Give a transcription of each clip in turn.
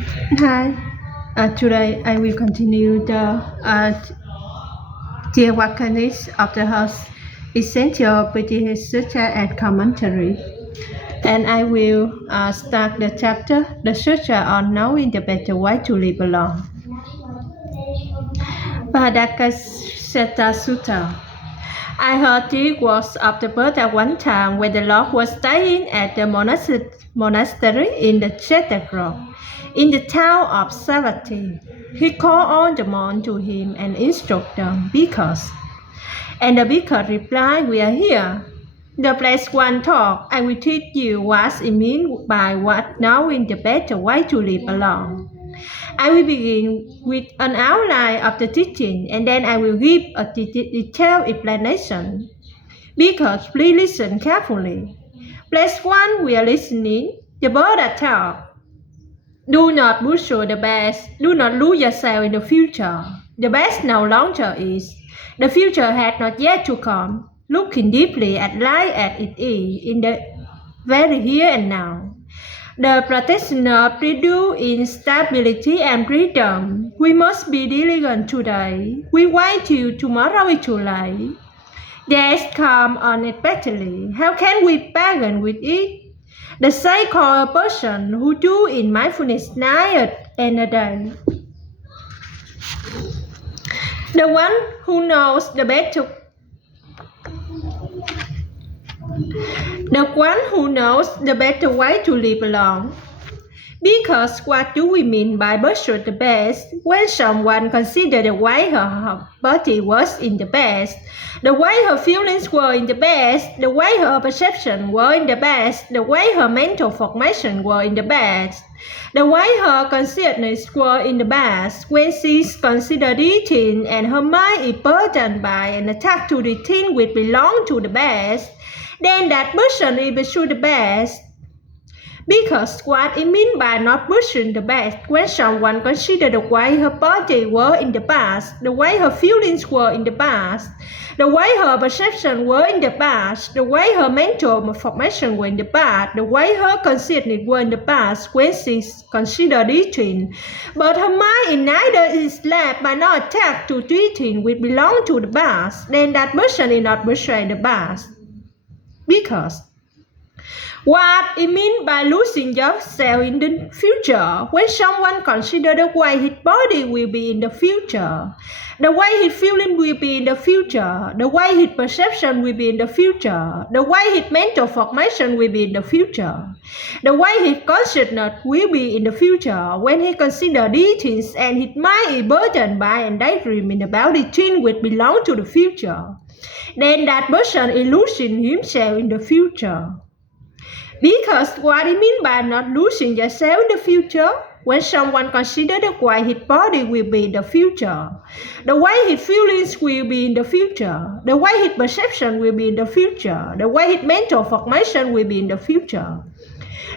Hi, today I will continue the Diavacanis of the House Essential British Sutra and Commentary. And I will start the chapter, the Sutra on knowing the better way to live alone. Padakasata Sutta. I heard the words of the bird at one time when the Lord was staying at the monastery in the Cedar Grove, in the town of Savatthi. He called on the monks to him and instructed them, because. And the beacon replied, "We are here. The place one talk, I will teach you what it means by what knowing the better way to live alone. I will begin with an outline of the teaching, and then I will give a detailed explanation. Because please listen carefully. Place one, we are listening. The bird that talk. Do not butcher the best. Do not lose yourself in the future. The best no longer is. The future had not yet to come. Looking deeply at life as it is in the very here and now. The practitioner produce instability and freedom. We must be diligent today. We wait till tomorrow is too late. Death comes unexpectedly. How can we bargain with it? The so-called person who do in mindfulness night and day. The one who knows the better. The one who knows the better way to live alone. Because what do we mean by butcher the best? When someone considers the way her body was in the best, the way her feelings were in the best, the way her perception were in the best, the way her mental formation were in the best, the way her consciousness were in the best, when she considers these things and her mind is burdened by an attack to the things which belong to the best, then that person is butcher the best. Because what it means by not butchering the best, when someone considers the way her body were in the past, the way her feelings were in the past, the way her perception were in the past, the way her mental formation were in the past, the way her consciousness were in the past, when she considers these things, but her mind is neither is left by no attack to these things which belong to the past, then that person is not butchering the past. Because what it means by losing yourself in the future, when someone considers the way his body will be in the future, the way his feeling will be in the future, the way his perception will be in the future, the way his mental formation will be in the future, the way his consciousness will be in the future, when he considers these things and his mind is burdened by and daydreaming about the things which belong to the future, then that person is losing himself in the future. Because what it means by not losing yourself in the future, when someone considers the way his body will be in the future, the way his feelings will be in the future, the way his perception will be in the future, the way his mental formation will be in the future,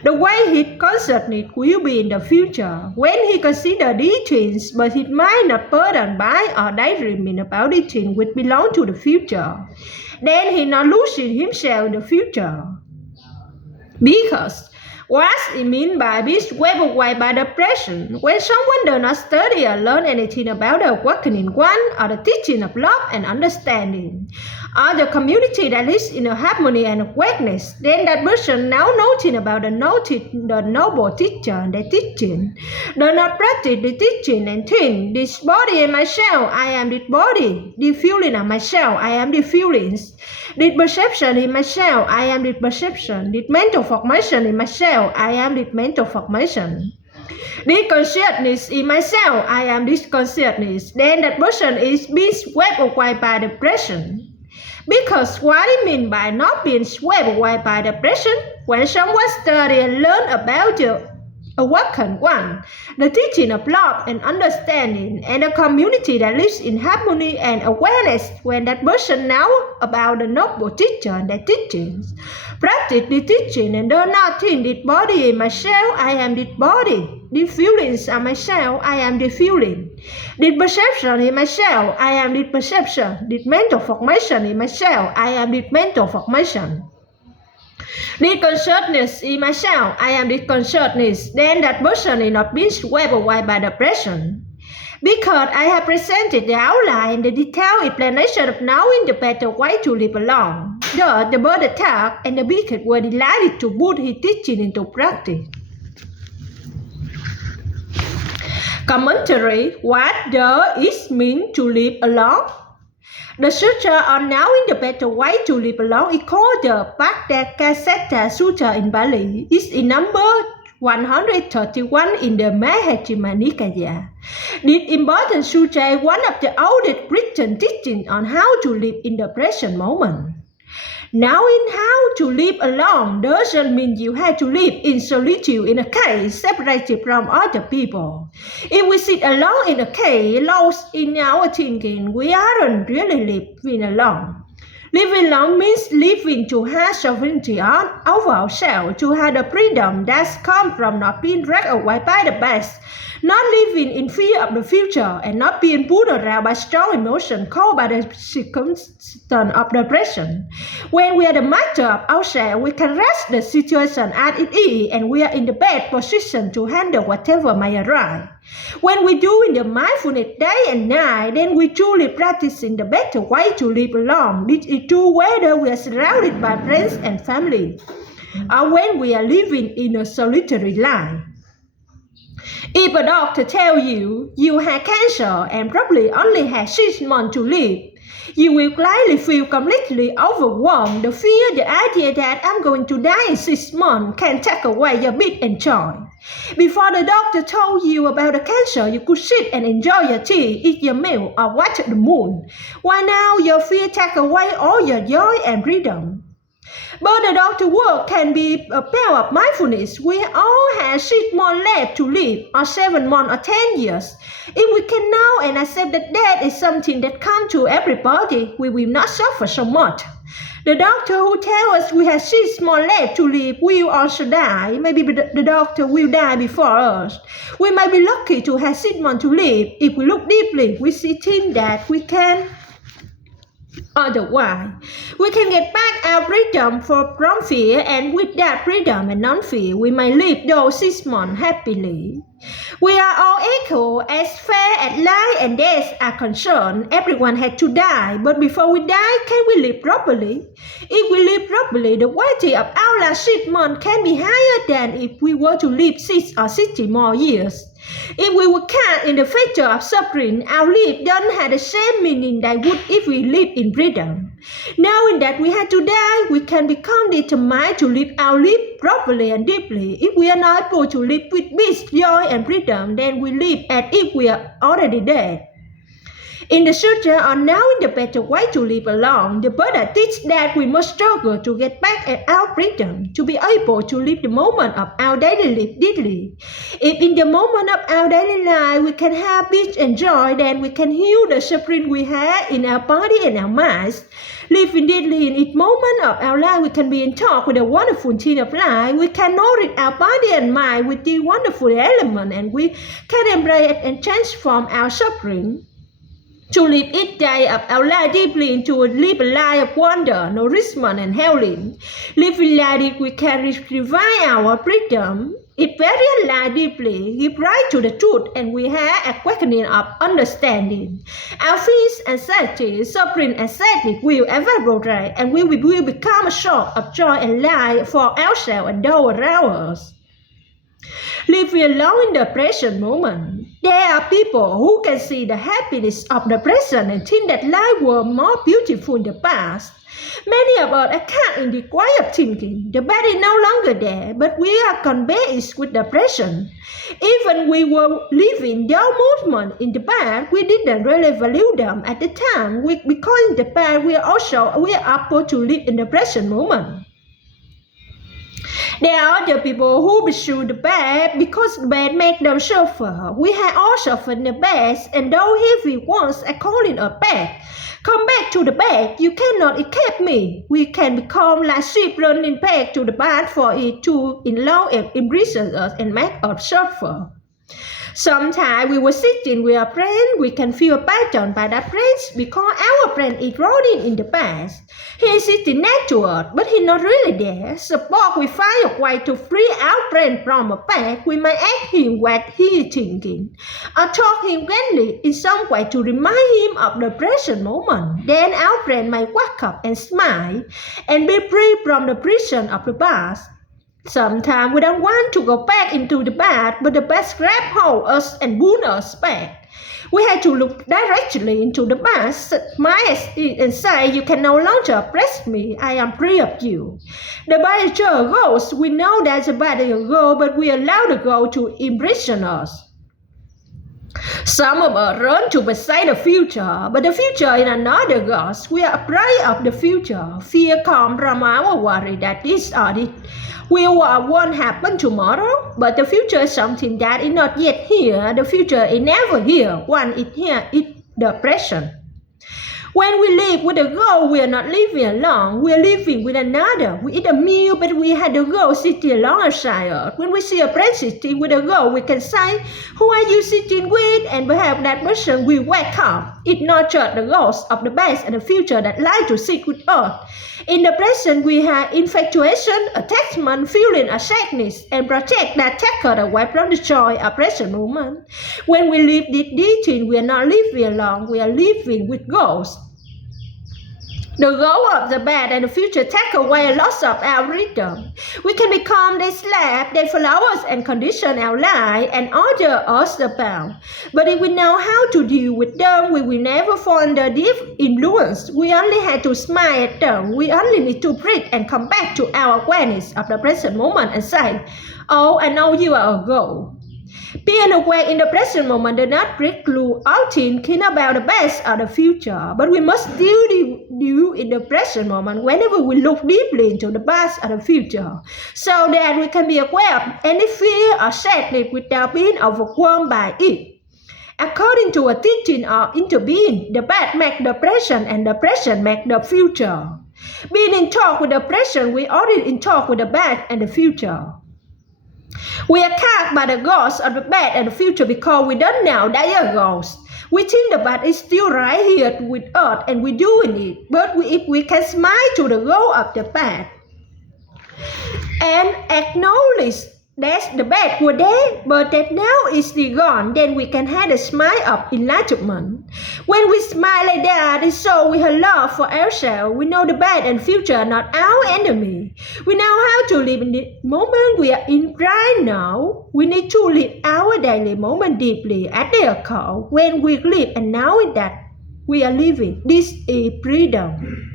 the way his consciousness will be in the future, when he considers these things, but his mind not burdened by or daydreaming about the things which belong to the future, then he not losing himself in the future. Because what it means by being swept away by the present, when someone does not study or learn anything about the awakening one, or the teaching of love and understanding, or the community that lives in a harmony and awakeness, then that person now nothing about the noble teacher and the teaching, does not practice the teaching and think, this body and myself, I am this body, the feeling of myself, I am the feelings, this perception in myself, I am this perception, this mental formation in myself, I am this mental formation. This consciousness in myself, I am this consciousness. Then that person is being swept away by the present. Because what it means by not being swept away by the present, when someone studies and learns about the awakened one, the teaching of love and understanding, and the community that lives in harmony and awareness, when that person knows about the noble teacher and their teachings, practice the teaching and do not think this body is myself, I am this body. These feelings are myself, I am the feeling. This perception is myself, I am this perception. This mental formation is myself, I am this mental formation. This consciousness is myself. I am this consciousness. Then that person is not being swept away by depression. Because I have presented the outline, the detailed explanation of knowing the better way to live alone. Thus, the bird attack and the beacon were delighted to put his teaching into practice. Commentary: what does it mean to live alone? The Sutra on knowing the better way to live alone is called the Paccekassetta Sutra in Bali. It's in number 131 in the Majjhima Nikaya. This important sutra is one of the oldest written teachings on how to live in the present moment. Knowing how to live alone doesn't mean you have to live in solitude in a cave, separated from other people. If we sit alone in a cave, lost in our thinking, we aren't really living alone. Living alone means living to have sovereignty over ourselves, to have the freedom that comes from not being dragged away by the past, not living in fear of the future, and not being pulled around by strong emotions caused by the circumstance of the present. When we are the master of ourselves, we can rest the situation at its ease, and we are in the best position to handle whatever may arise. When we do in the mindfulness day and night, then we truly practicing the better way to live alone. This is true whether we are surrounded by friends and family, or when we are living in a solitary life. If a doctor tells you you have cancer and probably only have 6 months to live, you will likely feel completely overwhelmed. The fear, the idea that I'm going to die in 6 months can take away your peace and joy. Before the doctor told you about the cancer, you could sit and enjoy your tea, eat your meal, or watch the moon. While now your fear takes away all your joy and freedom. But the doctor's work can be a power of mindfulness. We all have 6 months left to live, or 7 months, or 10 years. If we can know and accept that death is something that comes to everybody, we will not suffer so much. The doctor who tells us we have 6 months left to live will also die. Maybe the doctor will die before us. We might be lucky to have 6 months to live. If we look deeply, we see things that we can otherwise. We can get back our freedom from fear, and with that freedom and non-fear, we may live those 6 months happily. We are all equal as far as life and death are concerned. Everyone had to die, but before we die, can we live properly? If we live properly, the quality of our last 6 months can be higher than if we were to live 6 or 60 more years. If we were caught in the factor of suffering, our life doesn't have the same meaning that would if we live in freedom. Knowing that we had to die, we can become determined to live our life properly and deeply. If we are not able to live with peace, joy, and freedom, then we live as if we are already dead. In the Sutra on knowing the better way to live alone, the Buddha teaches that we must struggle to get back at our freedom, to be able to live the moment of our daily life deeply. If in the moment of our daily life we can have peace and joy, then we can heal the suffering we have in our body and our minds. Living deeply in each moment of our life, we can be in touch with the wonderful thing of life. We can nourish our body and mind with the wonderful element, and we can embrace and transform our suffering to live each day of our life deeply into live a life of wonder, nourishment, and healing. Living like it, we can revive our freedom. If we realize deeply, give right to the truth, and we have a quickening of understanding. Our fears, anxiety, suffering, and sadness will evaporate, and we will become a source of joy and light for ourselves and those around us. Living alone in the present moment. There are people who can see the happiness of the present and think that life was more beautiful in the past. Many of us are caught in the way of thinking. The body is no longer there, but we are convinced with the present. Even we were living those movements in the past, we didn't really value them at the time. Because in the past, we are able to live in the present moment. There are other people who pursue the bad because the bad make them suffer. We have all suffered in the best, and those heavy ones are calling us back. Come back to the bad, you cannot escape me. We can become like sheep running back to the bad for it to in law and imprison us and make us suffer. Sometimes we were sitting with a friend, we can feel abandoned by that friend because our friend is rotting in the past. He is sitting next to us, but he's not really there. Suppose we find a way to free our friend from a past, we might ask him what he is thinking, or talk him gently in some way to remind him of the present moment. Then our friend might wake up and smile and be free from the prison of the past. Sometimes we don't want to go back into the past, but the past grab hold us and wound us back. We have to look directly into the past, smile at it and say, you can no longer oppress me, I am free of you. The body goes, we know that the body goes, but we allow the ghost to imprison us. Some of us run to beside the future, but the future is another ghost. We are afraid of the future. Fear comes from our worry that this or this will or won't happen tomorrow, but the future is something that is not yet here. The future is never here. Once it's here, it's the present. When we live with a goal, we are not living alone. We are living with another. We eat a meal, but we had the goal sitting alongside us. When we see a friend sitting with a goal, we can say, who are you sitting with? And perhaps that person will wake up. It's not just the ghosts of the past and the future that like to sit with us. In the present, we have infatuation, attachment, feeling of sadness, and project that take us away from the joy of present moment. When we live these things, we are not living alone. We are living with ghosts. The goal of the bad and the future take away lots of our freedom. We can become their slave, they follow us and condition our life and order us about. But if we know how to deal with them, we will never fall under their influence. We only have to smile at them. We only need to breathe and come back to our awareness of the present moment and say, oh, I know you are a goal. Being aware in the present moment does not preclude our thinking about the past or the future, but we must still do in the present moment whenever we look deeply into the past or the future, so that we can be aware of any fear or sadness without being overwhelmed by it. According to a teaching of interbeing, the past makes the present and the present makes the future. Being in talk with the present, we are in talk with the past and the future. We are caught by the ghosts of the past and the future because we don't know they are ghosts. We think the past is still right here with us and we're doing it. But if we can smile to the ghost of the past and acknowledge that the past was there, but that now is still gone, then we can have a smile of enlightenment. When we smile like that, it's so we have love for ourselves. We know the past and future are not our enemy. We know how to live in the moment we are in right now. We need to live our daily moment deeply at their core. When we live and know that we are living, this is freedom.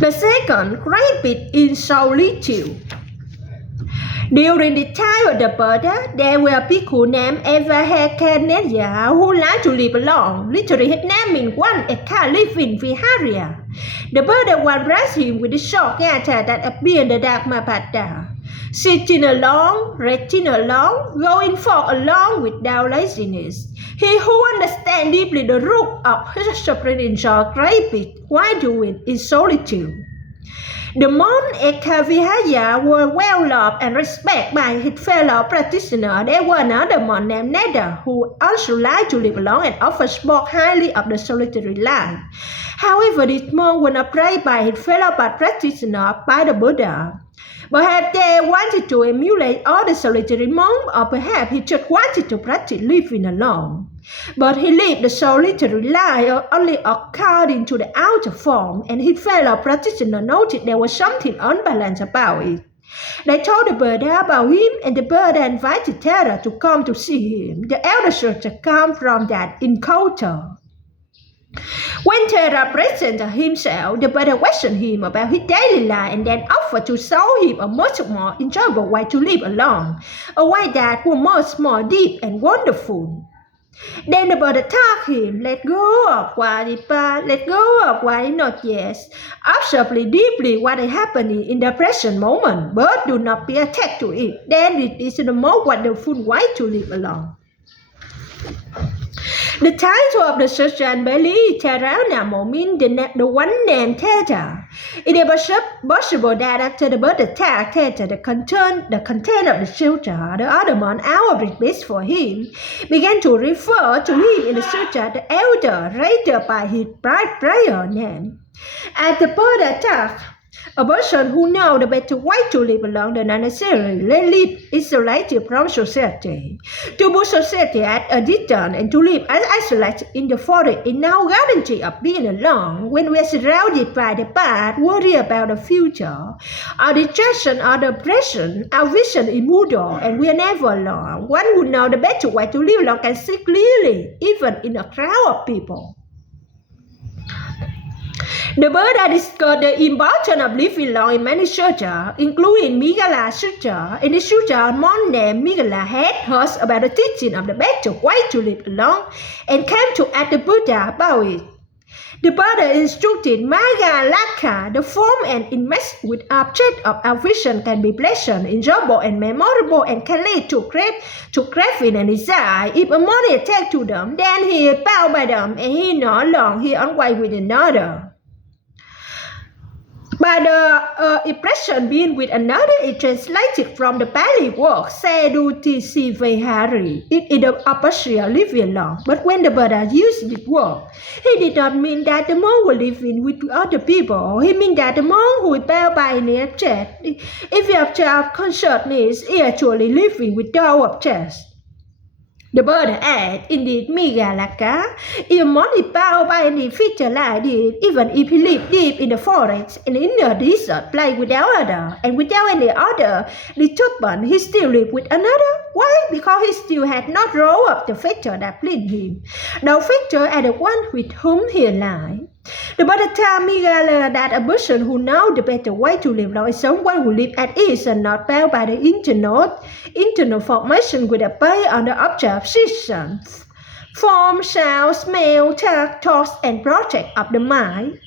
The second, rapid in solitude. During the time of the Buddha, there were a bhikkhu named Avahakanaya who liked to live alone. Literally, his name means one eka living viharya. The Buddha once asked him with the short gatha that appeared in the Dhammapada. Sitting alone, resting alone, going forth alone without laziness. He who understands deeply the root of his suffering enjoys great peace while doing in solitude. The monk Ekavihaya were well loved and respected by his fellow practitioners. There was another monk named Neda who also liked to live alone and often spoke highly of the solitary life. However, this monk was not praised by his fellow practitioners by the Buddha. Perhaps they wanted to emulate all the solitary monks, or perhaps he just wanted to practice living alone. But he lived the solitary life only according to the outer form, and his fellow practitioners noted there was something unbalanced about it. They told the Buddha about him, and the Buddha invited Thera to come to see him. The elder sister came from that encounter. When Thera presented himself, the Buddha questioned him about his daily life and then offered to show him a much more enjoyable way to live alone, a way that was much more deep and wonderful. Then the Buddha taught him, let go of what is past, let go of what is not yet. Observe deeply what is happening in the present moment, but do not be attached to it. Then it is the most wonderful way to live alone. The title of the Sutra Bali Theravada means the one named Theta. It is possible that after the bird attacked the content of the sutra, the other monk, out of respect for him, began to refer to him in the sutra the elder, rather by his prior name. At the bird attack, a person who knows the better way to live alone than necessarily live isolated from society. To put society at a distance and to live as isolated in the forest is no guarantee of being alone. When we are surrounded by the past, worry about the future, our distraction or the present, our vision is moodle and we are never alone. One who knows the better way to live alone can see clearly, even in a crowd of people. The Buddha discussed the importance of living alone in many sutras, including Migala Sutra. In the sutra, a monk named Migala had heard about the teaching of the better way to live alone and came to ask the Buddha about it. The Buddha instructed Magallakha, the form and image with object of our vision can be pleasant, enjoyable, and memorable, and can lead to craving and desire. If a monk attacks to them, then he is bound by them, and he is not alone, he is on way with another. By the impression being with another is translated from the Pali word Seduti Sivehari. It is the opposite of living alone. But when the Buddha used this word, he did not mean that the monk will live in with other people. He meant that the monk who is bound by any object, if the object of consciousness is actually living with those objects. The Buddha added, indeed, Migalaka, if a monk is bound by any feature like this, even if he lives deep in the forest and in the desert, place without other, and without any other disturbance, he still lives with another. Why? Because he still had not rolled up the feature that pleased him. The feature are the one with whom he aligned. The Buddha told Migala that a person who knows the better way to live alone is someone who lives at ease and not bound by the internal formation with a base on the object of sense, form, sound, smell, touch, thoughts, and project of the mind.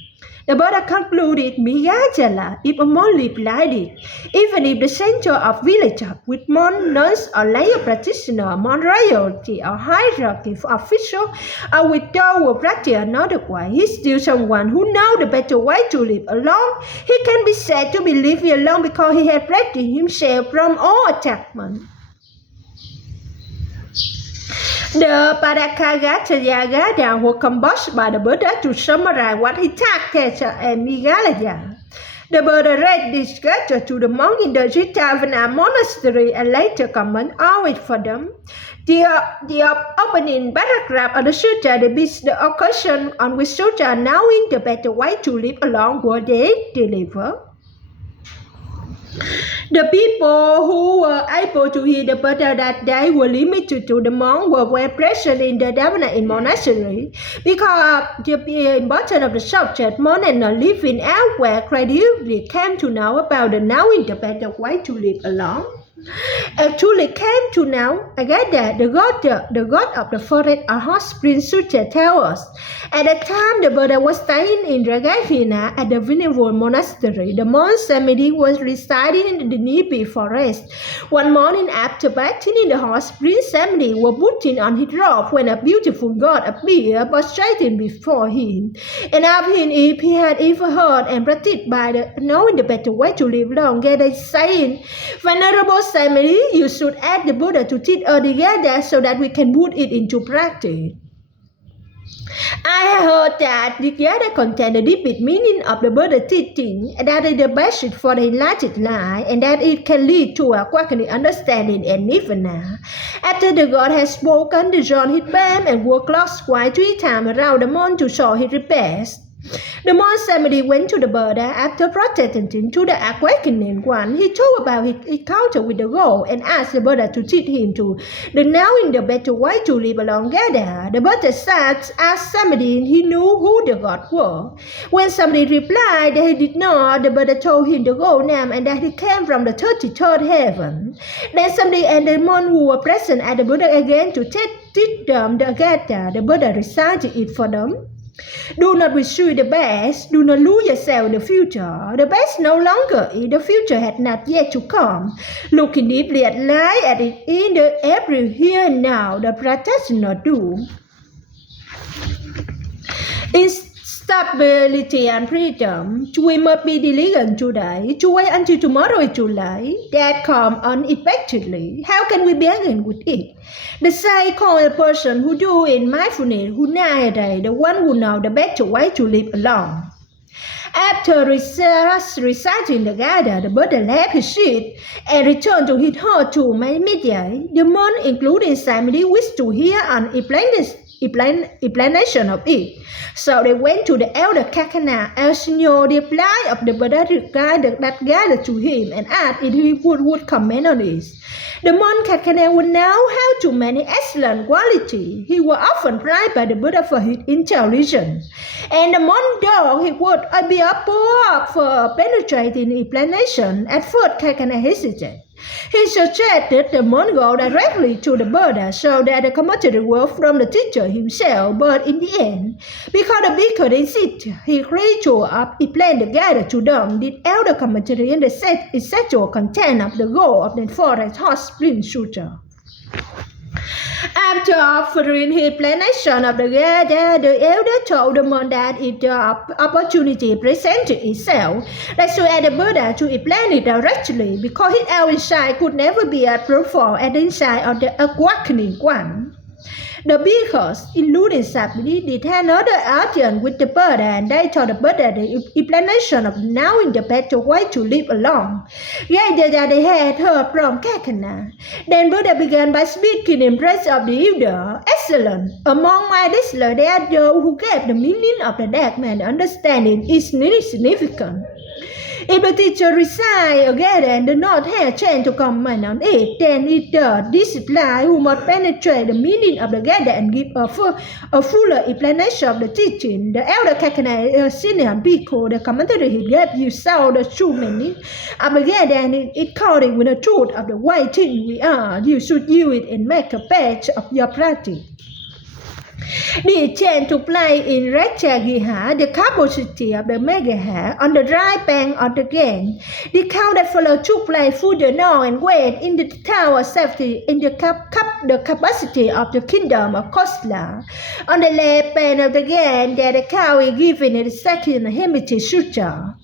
The Buddha concluded, Miyajala, if a monk lives like this, even if the center of village with monk, nuns, or lay practitioner, monk royalty, or hierarchy official, or with those who practice another way, he is still someone who knows the better way to live alone. He can be said to be living alone because he has practiced himself from all attachment. The Padakagata was composed by the Buddha to summarize what he taught Kesha and Migalaya. The Buddha read this scripture to the monk in the Jitavana monastery and later commented on it for them. The opening paragraph of the sutra depicts the occasion on which sutra knowing the better way to live alone were they delivered. The people who were able to hear the Buddha that day were limited to the monks who were present in the Dhamana monastery because the importance of the subject monks and not living elsewhere gradually came to know about the knowing the better way to live alone. Actually came to know Agada, the god of the forest, or hot spring Sutra tells us. At the time the Buddha was staying in Ragavina at the venerable monastery, the monk Samedi was residing in the nearby forest. One morning after bathing in the hot spring, Samedi was putting on his robe when a beautiful god appeared prostrating before him. And asked him if he had ever heard and practiced by the knowing the better way to live alone, saying, Venerable Samedi, you should ask the Buddha to teach us together so that we can put it into practice. I have heard that together contains the deepest meaning of the Buddha teaching, that is the basis for the enlightened life, and that it can lead to a quickening understanding and nirvana. After the God has spoken, the John his palm and walked clockwise 3 times around the moon to show his respect. The monk Samedi went to the Buddha after protesting to the awakening one. He told about his encounter with the god and asked the Buddha to teach him to the knowing the better way to live along together. The Buddha asked Samedi if he knew who the god was. When Samedi replied that he did not, the Buddha told him the god name and that he came from the 33rd heaven. Then Samedi and the monk who were present at the Buddha again to teach them the Gata. The Buddha recited it for them. Do not pursue the best, do not lose yourself in the future. The best no longer is, the future had not yet to come. Looking deeply at life as it is in the every here and now, the practitioner do. Instead stability and freedom. Joy must be diligent today. Joy until tomorrow is too late. That comes unexpectedly. How can we begin with it? The so-called person who do in mindfulness, who nowadays, the one who know the better way to live alone. After reciting the Gada, the Buddha left his seat and returned to his hut to meditate. The monk, including family, wished to hear an explanation of it. So they went to the elder Kakana, asking the reply of the Buddha regarding that Gada to him and asked if he would comment on it. The monk Kakana would know how to many excellent qualities. He was often praised by the Buddha for his intelligence. And the monk thought he would be up for penetrating explanation. At first, Kakana hesitated. He suggested the monk go directly to the Buddha so that the commentary were from the teacher himself, but in the end, because the bhikkhu insisted, he agreed to explain the Gada to them, the elder commentary and the essential content of the goal of the Forest Hot Spring Sutra. After offering his explanation of the Gada, the elder told the monk that if the opportunity presented itself, they should ask the Buddha to explain it directly, because his own insight could never be as profound as the insight of the awakening one. The bhikkhus, including Sabri, did another audience with the Buddha, and they told the Buddha the explanation of knowing the better way to live alone. Yet they had heard from Kakana. Then Buddha began by speaking in praise of the elder. Excellent! Among my listeners, there are those who gave the meaning of the dark man understanding is significant. If the teacher recites again and does not have a chance to comment on it, then it the disciple who must penetrate the meaning of the Gada and give a fuller explanation of the teaching. The elder Kakana, senior bhikkhu, the commentary he gave you saw the true meaning of the Gada and it according with the truth of the way things we are. You should use it and make a patch of your practice. The chance to play in Ratchagiha, the capacity of the Megaha, on the dry bank of the Gange. The cow that followed took place through the north and west in the tower of safety in the capacity of the kingdom of Kosla. On the left bank of the Gange, there the cow is given in the second Hemity Sutra.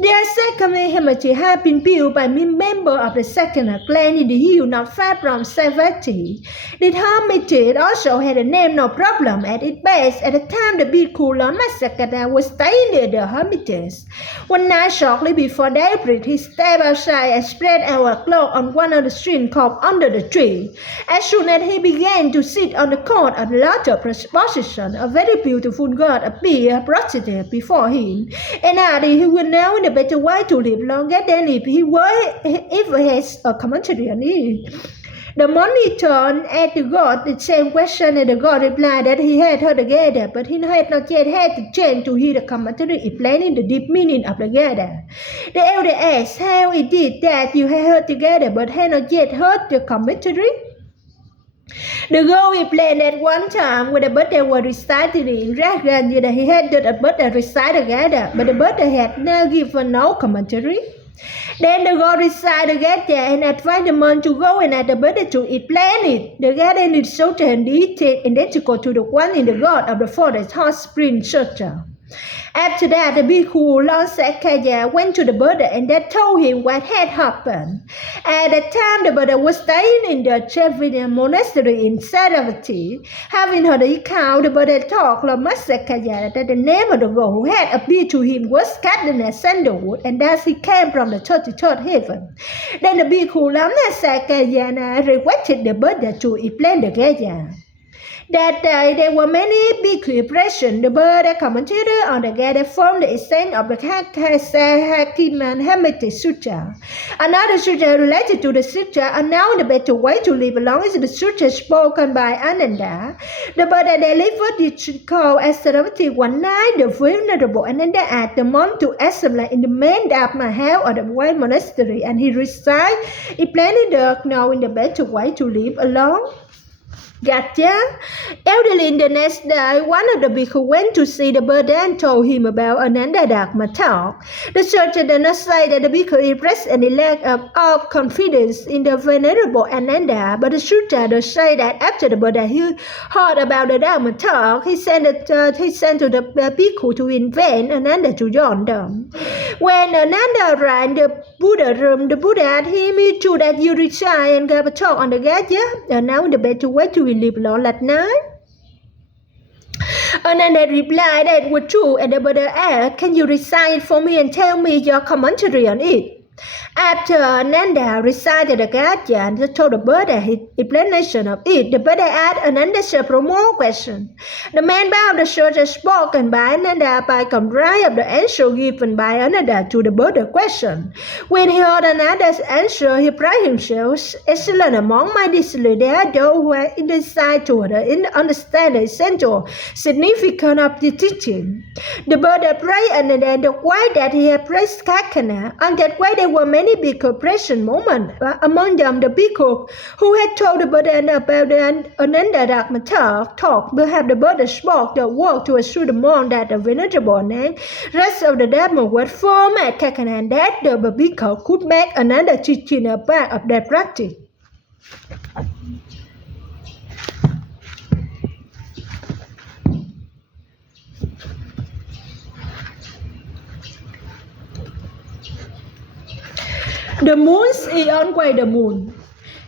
Their second hemity had been built by members of the second clan in the hill not far from Savatthi. The hermitage also had a name no problem at its base at the time the bhikkhu Lama Sakata was staying near the hermitage. One night shortly before daybreak, he stepped outside and spread out a cloak on one of the streams called under the tree. As soon as he began to sit on the court of the latter position, a very beautiful girl appeared prostrated before him, and asked if he would know the better way to live longer than if he has a commentary on it. The money turned at the god the same question, and the god replied that he had heard the Gada, but he had not yet had the chance to hear the commentary explaining the deep meaning of the Gada. The elder asked how it did that you had heard the Gada but had not yet heard the commentary. The girl explained at one time when the Buddha was reciting in Ragan that he had heard the Buddha recite the Gada, but the Buddha had now given no commentary. Then the god recited the Gada and advised the monk to go and ask the Buddha to explain it. The Gada is so detailed identical to the one in the God of the Forest Hot Spring Sutra. After that, the bhikkhu Lonsakaya went to the Buddha and they told him what had happened. At the time, the Buddha was staying in the Chavina monastery in Saravati. Having heard the account, the Buddha told Lonsakaya that the name of the girl who had appeared to him was Kadana Sandalwood, and thus he came from the 33rd heaven. Then the bhikkhu Lonsakaya requested the Buddha to explain the Gada. That day there were many bhikkhu present. The Buddha commented on the Gada from the extent of the Hakiman Hemiti Sutra. Another sutra related to the sutra, and now the better way to live along is the sutra spoken by Ananda. The Buddha delivered the call as Saravati one night. The venerable Ananda asked the monk to assemble in the main Dharma hall of the White Monastery, and he recited, explaining the knowing the better way to live along. Gotcha. Elderly in the next day, one of the bhikkhu went to see the Buddha and told him about Ananda Dharma talk. The Sutra did not say that the bhikkhu expressed any lack of confidence in the Venerable Ananda, but the Sutra does say that after the Buddha heard about the Dharma talk, he sent to the bhikkhu to invite Ananda to join them. When Ananda arrived in the Buddha room, the Buddha asked him, "It's true that you recite and gave a talk on the Gaya? And now the better way to live long at night?" Ananda replied that it was true, and the Buddha asked, "Can you recite for me and tell me your commentary on it?" After Ananda recited the Gaya and told the Buddha his explanation of it, the Buddha asked Ananda several more questions. The man bowed the Sutra spoken by Ananda by comprised of the answer given by Ananda to the Buddha question. When he heard Ananda's answer, he prided himself, "Excellent among my disciples, there are those who are insight to understand the essential significance of the teaching." The Buddha praised Ananda in the way that he had praised Kakana. On that way, there were many bhikkhu present moments, among them the bhikkhu who had told the Buddha about the Ananda Dharma talk. Perhaps the Buddha spoke the word to assure the monk that the Venerable and rest of the Dharma was firm at Kakana, and that the bhikkhu could make Ananda teaching a part of their practice. The moon's eon by the moon,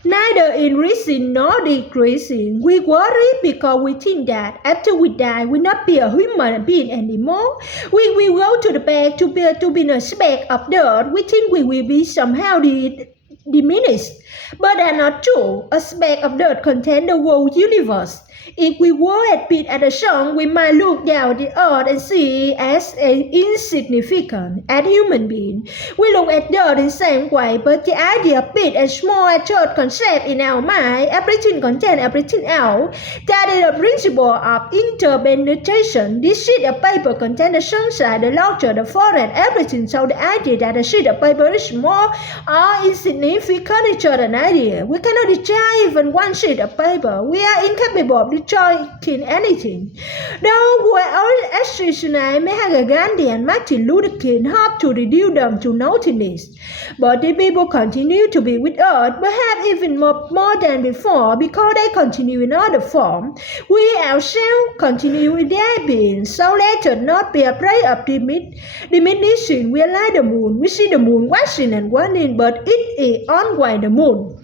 neither increasing nor decreasing. We worry because we think that after we die, we'll not be a human being anymore. We will go to the back to be a speck of dirt. We think we will be somehow diminished, but that's not true. A speck of dirt contains the whole universe. If we were at peace at the sun, we might look down at the earth and see as insignificant as human beings. We look at dirt in the same way, but the idea of big and small as third concept in our mind, everything contains everything else. That is the principle of interpenetration. This sheet of paper contains the sunshine, the water, the forest, everything. So the idea that a sheet of paper is small or insignificant is just an idea. We cannot destroy even one sheet of paper. We are incapable of destroying anything. Those who are extraordinary Mahatma Gandhi and Martin Luther King hope to reduce them to nothingness. But the people continue to be with us, perhaps even more than before, because they continue in other form. We ourselves continue in their being, so let us not be afraid of diminishing. We are like the moon. We see the moon waxing and waning, but it is always the moon.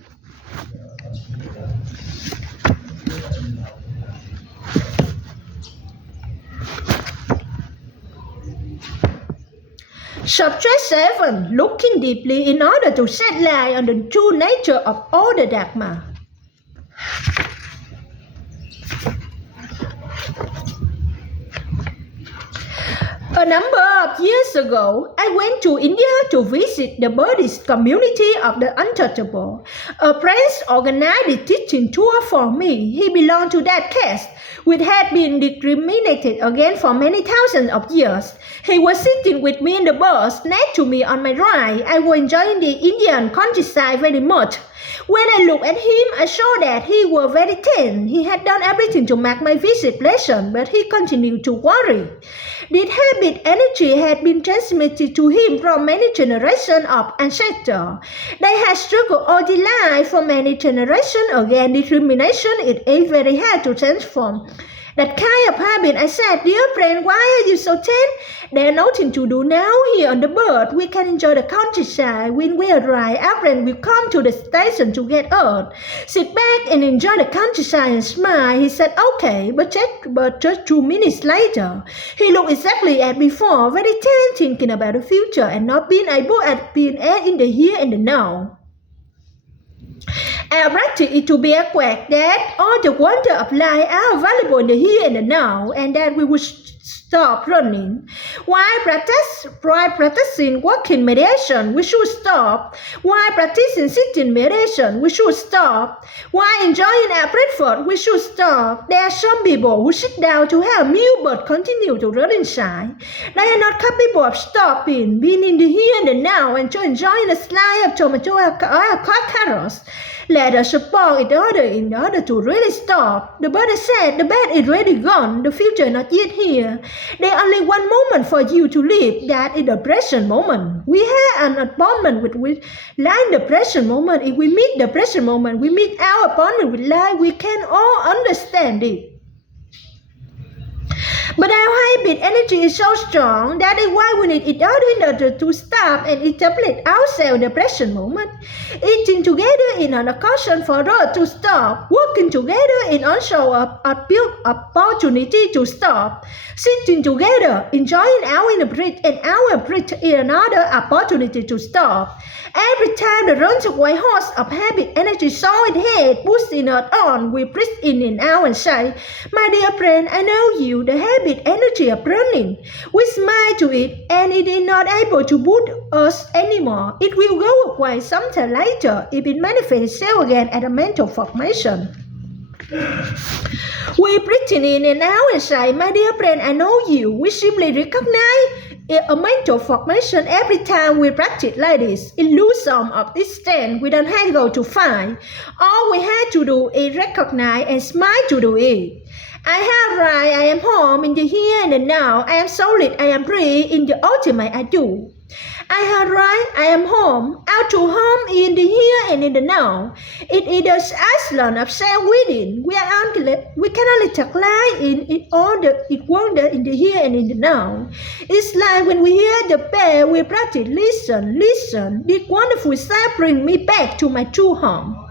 Subject 7. Looking deeply in order to shed light on the true nature of all the Dharma. A number of years ago, I went to India to visit the Buddhist community of the untouchable. A friend organized a teaching tour for me. He belonged to that caste, which had been discriminated against for many thousands of years. He was sitting with me in the bus next to me on my right. I was enjoying the Indian countryside very much. When I looked at him, I saw that he was very tense. He had done everything to make my visit pleasant, but he continued to worry. This habit energy had been transmitted to him from many generations of ancestors. They had struggled all their life for many generations against discrimination. It is very hard to transform that kind of habit. I said, "Dear friend, why are you so tense? There's nothing to do now here on the bird. We can enjoy the countryside. When we arrive, our friend will come to the station to get us. Sit back and enjoy the countryside and smile." He said, "Okay," but just 2 minutes later, he looked exactly as before, very tense, thinking about the future and not being able to be in the here and the now. Our practice is to be aware that all the wonder of life are available in the here and the now, and that we will stop running. While practicing walking meditation, we should stop. While practicing sitting meditation, we should stop. While enjoying our breakfast, we should stop. There are some people who sit down to have a meal but continue to run inside. They are not capable of stopping, being in the here and the now, and to enjoying a slice of tomato or carrots. Let us support each other in order to really stop. The Buddha said, the bed is already gone, the future not yet here. There is only one moment for you to live, that is the present moment. We have an appointment with life, the present moment. If we meet the present moment, we meet our appointment with life, we can all understand it. But our habit energy is so strong, that is why we need each other in order to stop and establish ourselves in the present moment. Eating together is an occasion for us to stop. Working together is also a built opportunity to stop. Sitting together, enjoying our breath and our breath is another opportunity to stop. Every time the runaway horse of habit energy saw its head pushing us on, we breathe in and out and say, my dear friend, I know you, the habit energy of running. We smile to it and it is not able to push us anymore. It will go away sometime later if it manifests itself again as a mental formation. We breathe in and out and say, my dear friend, I know you. We simply recognize a mental formation every time we practice like this. It loses some of its strength. We don't have to go to find. All we have to do is recognize and smile to do it. I have right, I am home in the here and the now. I am solid, I am free in the ultimate I do. I have right, I am home, out to home in the here and in the now. It is the island of self within. We can only take life in all it wonder in the here and in the now. It's like when we hear the bell, we practice listen. This wonderful sound bring me back to my true home.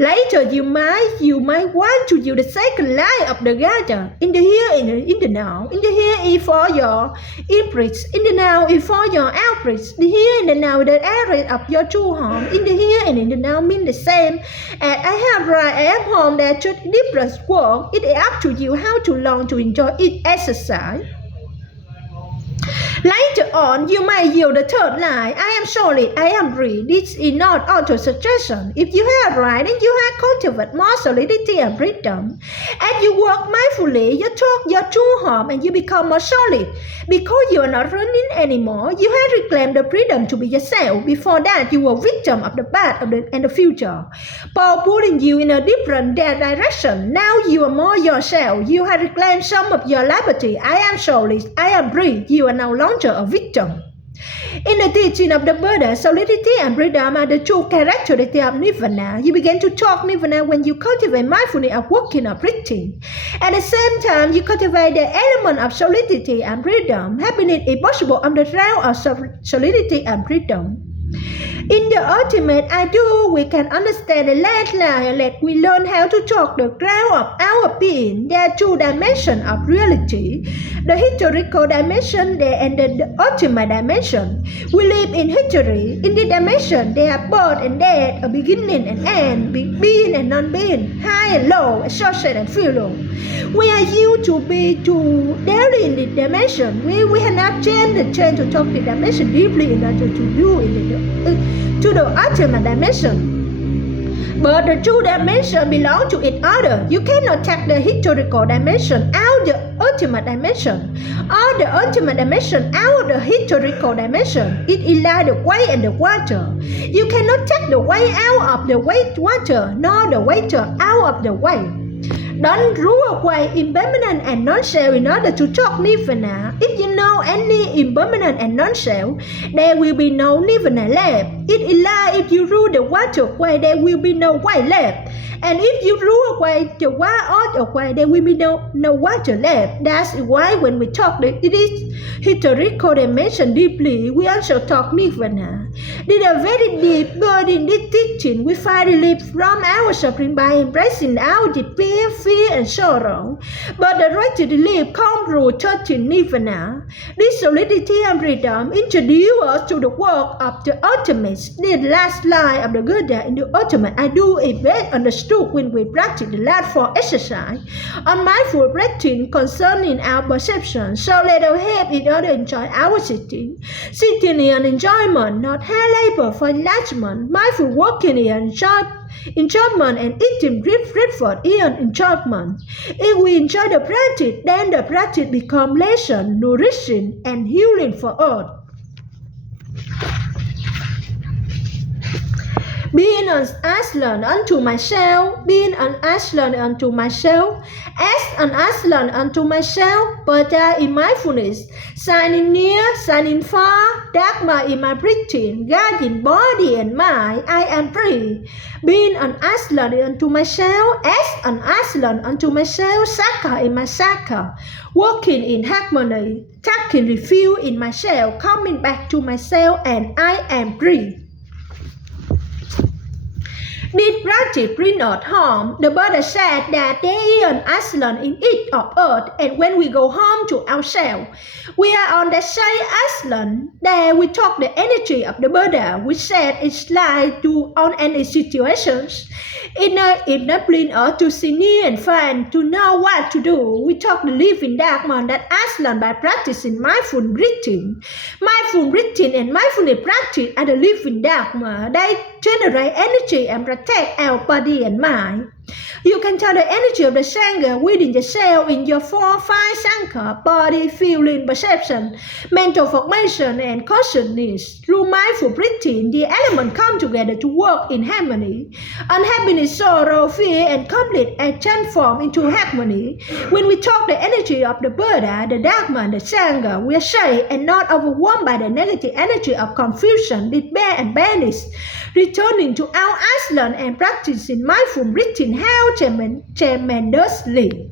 Later, you might want to use the second line of the gather. In the here and in the now. In the here is for your in-breath. In the now is for your out-breath. The here and the now is the area of your true home. In the here and in the now mean the same. As I have right, I am home, that just different work. It is up to you how to learn to enjoy it exercise. Later on, you might use the third line, I am solid, I am free. This is not auto-suggestion. If you have right, then you have cultivated more solidity and freedom. As you work mindfully, you talk your true home and you become more solid. Because you are not running anymore, you have reclaimed the freedom to be yourself. Before that, you were victim of the past and the future. Paul pulling you in a different direction. Now you are more yourself. You have reclaimed some of your liberty. I am solid, I am free. You are no longer a victim. In the teaching of the Buddha, solidity and freedom are the two characteristics of Nirvana. You begin to talk Nirvana when you cultivate mindfulness of working or breathing. At the same time, you cultivate the element of solidity and freedom. Happiness is possible on the realm of solidity and freedom. In the ultimate I do, we can understand the last line that we learn how to talk the ground of our being. There are two dimensions of reality, the historical dimension and the ultimate dimension. We live in history. In the dimension, there are birth and death, a beginning and end, being and non-being, high and low, associate and feel. We are used to daily in the dimension. We have not changed the change to talk the dimension deeply in order to do to the ultimate dimension. But the two dimensions belong to each other. You cannot take the historical dimension out of the ultimate dimension, or the ultimate dimension out of the historical dimension. It is like the way and the water. You cannot take the way out of the water, nor the water out of the way. Don't rule away impermanent and non-self in order to talk Nirvana. If you know any impermanent and non-self, there will be no Nirvana left. It is like if you rule the water away, there will be no way left. And if you rule away the water away, there will be no water left. That's why when we talk this historical dimension deeply, we also talk Nirvana. This is a very deep, but in this teaching, we find relief from our suffering by embracing our despair, fear, and sorrow. But the right to relief comes through touching Nirvana. This solidity and freedom introduce us to the work of the ultimate. The last line of the Buddha in the ultimate I do is best understood when we practice the last four exercise on mindful breathing concerning our perception. So let us help each other enjoy our sitting. Sitting is an enjoyment, not high labor for enlightenment. Mindful walking is an enjoyment, and eating breakfast is an enjoyment. If we enjoy the practice, then the practice becomes lesson, nourishing, and healing for us. Being an aslan unto myself, being an aslan unto myself, as an aslan unto myself, Buddha in mindfulness, shining near, shining far, Dharma in my breathing, guiding body and mind, I am free. Being an aslan unto myself, as an aslan unto myself, Saka in my Saka, walking in harmony, taking refuge in myself, coming back to myself, and I am free. This practice bring not harm. The Buddha said that there is an aslan in each of us, and when we go home to ourselves, we are on the same aslan. There we talk the energy of the Buddha. We said it's like to on any situations. It bring us to see near and far and to know what to do. We talk the living Dharma that aslan by practicing mindful breathing. Mindful breathing and mindfulness practice are the living Dharma. They generate energy and protect our body and mind. You can tell the energy of the Sangha within the cell in your 4-5 Sangha, body, feeling, perception, mental formation, and consciousness. Through mindful breathing, the elements come together to work in harmony. Unhappiness, sorrow, fear, and conflict are transformed into harmony. When we talk the energy of the Buddha, the Dharma, and the Sangha, we are safe and not overwhelmed by the negative energy of confusion, despair, and badness. Returning to our aslan and practicing mindful breathing helps tremendously.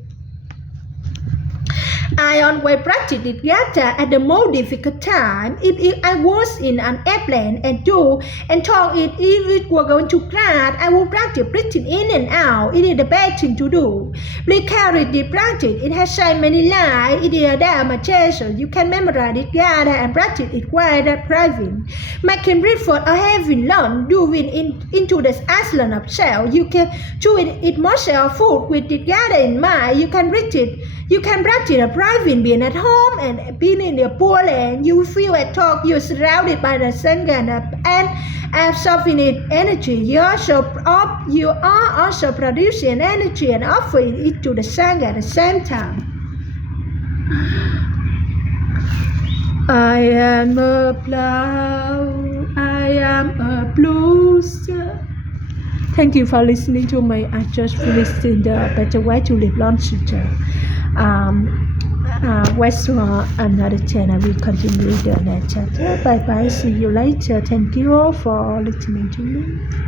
I always practice it yata at the most difficult time. If I was in an airplane and talk if it were going to crash, I would practice breathing in and out. It is the best thing to do. Please carry the practice. It has saved many lives. It is a Dharma treasure. You can memorize it yata and practice it while driving. Making breakfast or having lunch, doing into the aslan of self. You can chew it morsel of food with it yata in mind. You can read it. You can practice a driving, being at home and being in the poor land. You feel at talk, you're surrounded by the Sangha and absorbing it energy. You are also producing energy and offering it to the Sangha at the same time. I am a plow, I am a blues. Thank you for listening to me. I just finished the Better Way to Live Long Sutra. Wait for another channel. We continue the next chapter. Bye bye. See you later. Thank you all for listening to me.